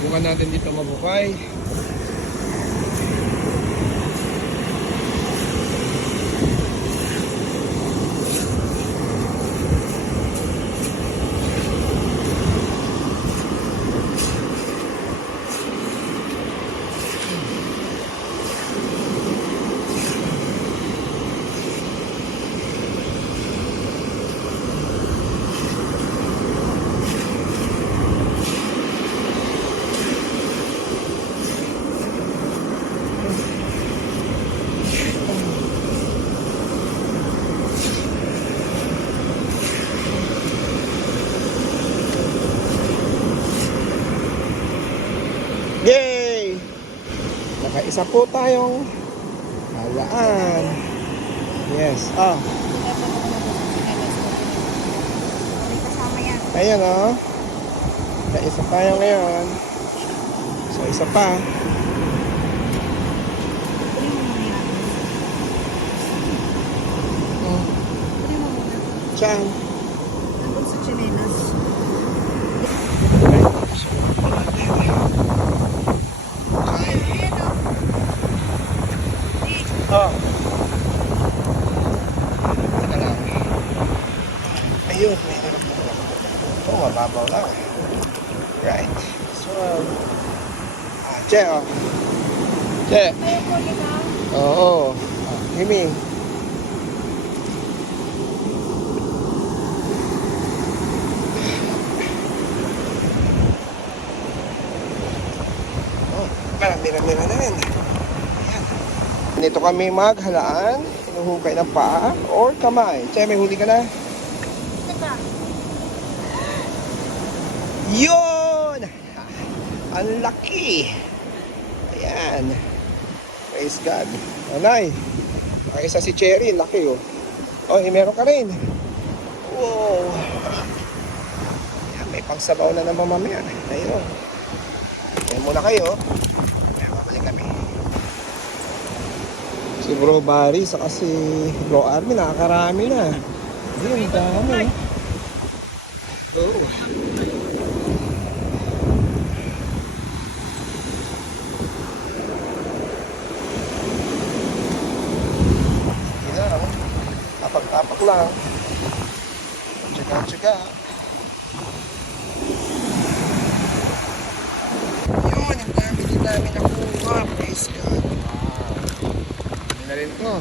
Bukan natin dito mabukay. Yay! Nakaisa po tayong halaan. Yes. Ayan o. Nakaisa tayo ngayon. So, isa pa. Saan? Nandun sa Chilenas. Oh. Teka lang. Ayun, may harap na. Ito, mababaw lang. Right. So, Che, oh. Che. Oo. Himing. Oh, parang mira-mira na rin. Dito kami maghalaan, hinuhukay ng paa or kamay. Che, may huli ka na? Yun! Ang laki! Ayan. Praise God. Anay, isa si Cherry, laki oh. Oh, meron ka rin. Wow! Ayan, may pangsabaw na naman mamaya. Ayun. Ayan muna kayo. Ayan, babalik kami. Si Bro Barry, saka si Bro Army, nakakarami na. Ayun, dami. Oh. Tapak-tapak lang. Tsaka-tsaka. Yun, ang dami nakuha. Praise God. Wow. Hindi na rin to.